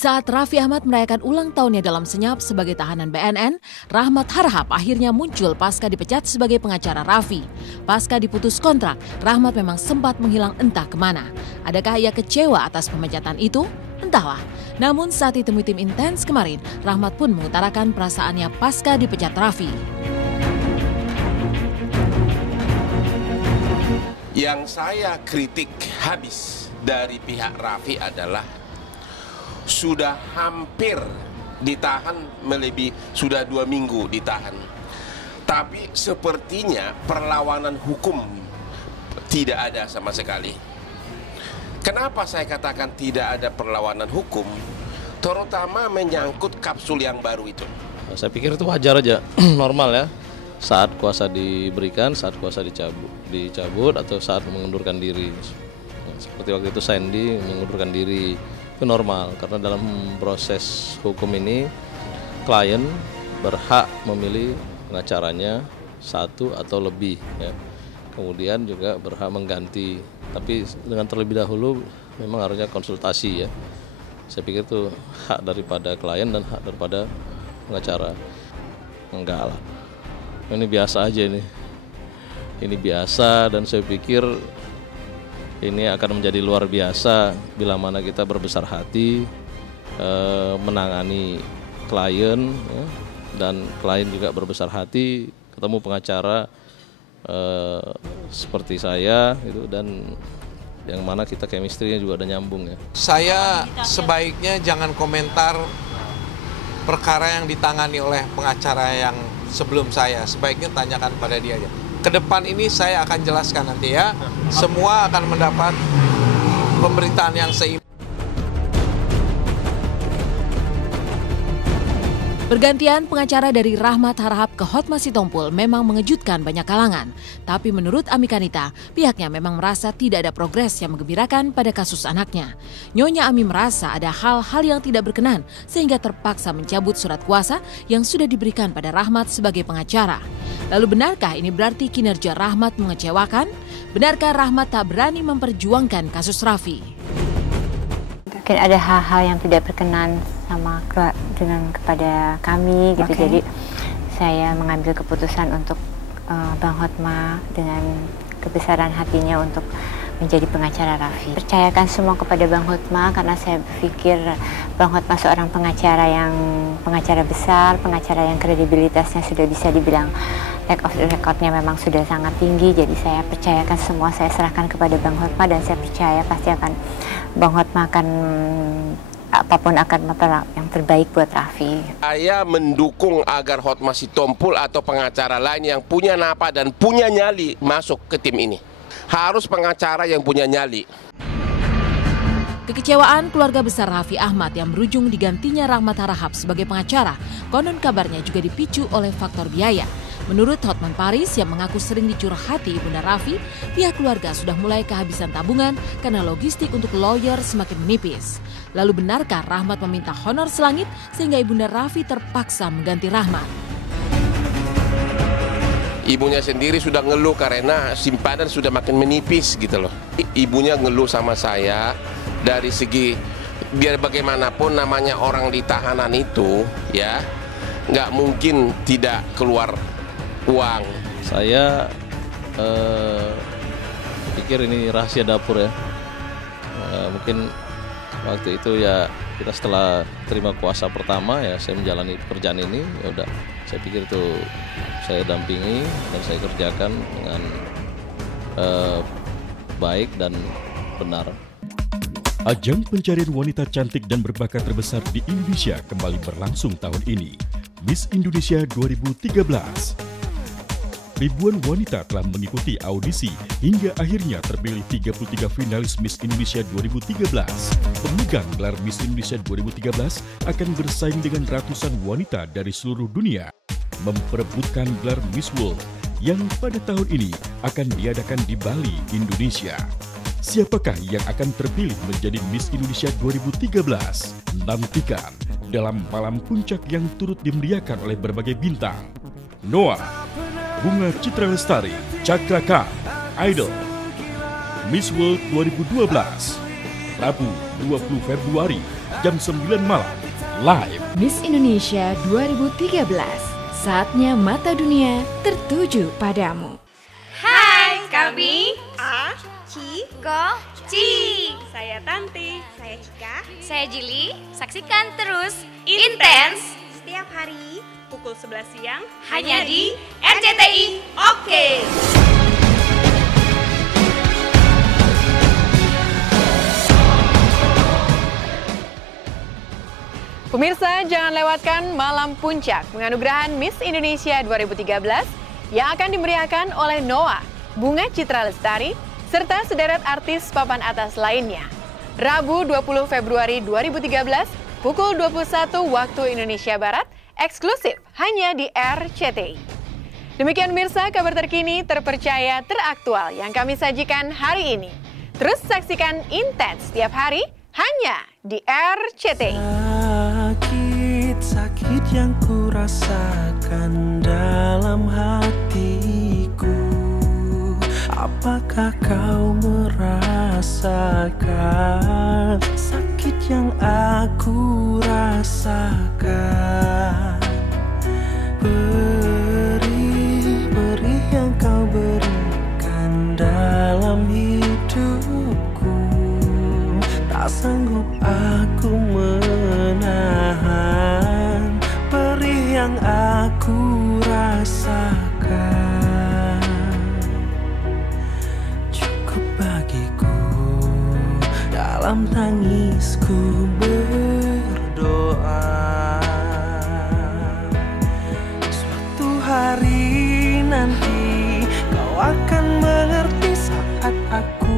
saat Raffi Ahmad merayakan ulang tahunnya dalam senyap sebagai tahanan BNN, Rahmat Harahap akhirnya muncul pasca dipecat sebagai pengacara Raffi. Pasca diputus kontrak, Rahmat memang sempat menghilang entah kemana. Adakah ia kecewa atas pemecatan itu? Entahlah. Namun saat ditemui tim intens kemarin, Rahmat pun mengutarakan perasaannya pasca dipecat Raffi. Yang saya kritik habis dari pihak Raffi adalah sudah hampir ditahan, sudah 2 minggu ditahan. Tapi sepertinya perlawanan hukum tidak ada sama sekali. Kenapa saya katakan tidak ada perlawanan hukum? Terutama menyangkut kapsul yang baru itu. Saya pikir itu wajar aja, normal ya. Saat kuasa diberikan, saat kuasa dicabut atau saat mengundurkan diri. Seperti waktu itu Sandy mengundurkan diri, itu normal. Karena dalam proses hukum ini, klien berhak memilih pengacaranya satu atau lebih. Ya. Kemudian juga berhak mengganti. Tapi dengan terlebih dahulu memang harusnya konsultasi ya. Saya pikir itu hak daripada klien dan hak daripada pengacara. Enggak lah. Ini biasa aja ini. Ini biasa dan saya pikir ini akan menjadi luar biasa bila mana kita berbesar hati menangani klien ya, dan klien juga berbesar hati ketemu pengacara seperti saya gitu, dan yang mana kita chemistry-nya juga ada nyambung ya. Saya sebaiknya jangan komentar perkara yang ditangani oleh pengacara yang sebelum saya. Sebaiknya tanyakan pada dia aja. Kedepan ini saya akan jelaskan nanti ya. Semua akan mendapat pemberitaan yang seimbang. Pergantian pengacara dari Rahmat Harahap ke Hotma Sitompul memang mengejutkan banyak kalangan. Tapi menurut Ami Kanita, pihaknya memang merasa tidak ada progres yang menggembirakan pada kasus anaknya. Nyonya Ami merasa ada hal-hal yang tidak berkenan sehingga terpaksa mencabut surat kuasa yang sudah diberikan pada Rahmat sebagai pengacara. Lalu benarkah ini berarti kinerja Rahmat mengecewakan? Benarkah Rahmat tak berani memperjuangkan kasus Raffi? Mungkin ada hal-hal yang tidak berkenan sama kepada kami gitu. Jadi saya mengambil keputusan untuk Bang Hotma dengan kebesaran hatinya untuk menjadi pengacara Raffi. Percayakan semua kepada Bang Hotma karena saya berpikir Bang Hotma seorang pengacara besar, pengacara yang kredibilitasnya sudah bisa dibilang off the record-nya memang sudah sangat tinggi. Jadi saya percayakan semua, saya serahkan kepada Bang Hotma dan saya percaya pasti akan Bang Hotma akan apapun akan yang terbaik buat Raffi. Saya mendukung agar Hotma Sitompul atau pengacara lain yang punya napa dan punya nyali masuk ke tim ini. Harus pengacara yang punya nyali. Kekecewaan keluarga besar Raffi Ahmad yang berujung digantinya Rahmat Harahap sebagai pengacara, konon kabarnya juga dipicu oleh faktor biaya. Menurut Hotman Paris yang mengaku sering dicurhati ibunda Raffi, pihak keluarga sudah mulai kehabisan tabungan karena logistik untuk lawyer semakin menipis. Lalu benarkah Rahmat meminta honor selangit sehingga ibunda Raffi terpaksa mengganti Rahmat? Ibunya sendiri sudah ngeluh karena simpanan sudah makin menipis gitu loh. Ibunya ngeluh sama saya dari segi biar bagaimanapun namanya orang di tahanan itu ya nggak mungkin tidak keluar uang. Saya pikir ini rahasia dapur ya. Mungkin waktu itu ya kita setelah terima kuasa pertama ya saya menjalani pekerjaan ini, ya udah saya pikir itu saya dampingi dan saya kerjakan dengan baik dan benar. Ajang pencarian wanita cantik dan berbakat terbesar di Indonesia kembali berlangsung tahun ini, Miss Indonesia 2013. Ribuan wanita telah mengikuti audisi hingga akhirnya terpilih 33 finalis Miss Indonesia 2013. Pemegang gelar Miss Indonesia 2013 akan bersaing dengan ratusan wanita dari seluruh dunia memperebutkan gelar Miss World yang pada tahun ini akan diadakan di Bali, Indonesia. Siapakah yang akan terpilih menjadi Miss Indonesia 2013? Nantikan dalam malam puncak yang turut dimeriahkan oleh berbagai bintang. Noah, Bunga Citra Lestari, Cakra Khan, Idol, Miss World 2012, Rabu 20 Februari jam 9 malam. Live. Miss Indonesia 2013. Saatnya mata dunia tertuju padamu. Hai, kami A, Ci, Ko, Ci. saya Tanti, saya Cika. Saya Jili. Saksikan terus Intens Setiap hari pukul 11 siang hanya di RCTI. Oke. Pemirsa, jangan lewatkan Malam Puncak penganugerahan Miss Indonesia 2013 yang akan dimeriahkan oleh Noah, Bunga Citra Lestari, serta sederet artis papan atas lainnya. Rabu 20 Februari 2013, pukul 21 waktu Indonesia Barat, eksklusif hanya di RCTI. Demikian pemirsa, kabar terkini, terpercaya, teraktual yang kami sajikan hari ini. Terus saksikan Intens setiap hari hanya di RCTI. Sakit yang ku rasakan dalam hatiku, apakah kau merasakan sakit yang aku rasakan? Beri yang kau berikan dalam hidupku, tak sanggup aku menahan perih yang aku rasakan. Cukup bagiku dalam tangisku berdoa, suatu hari nanti kau akan mengerti saat aku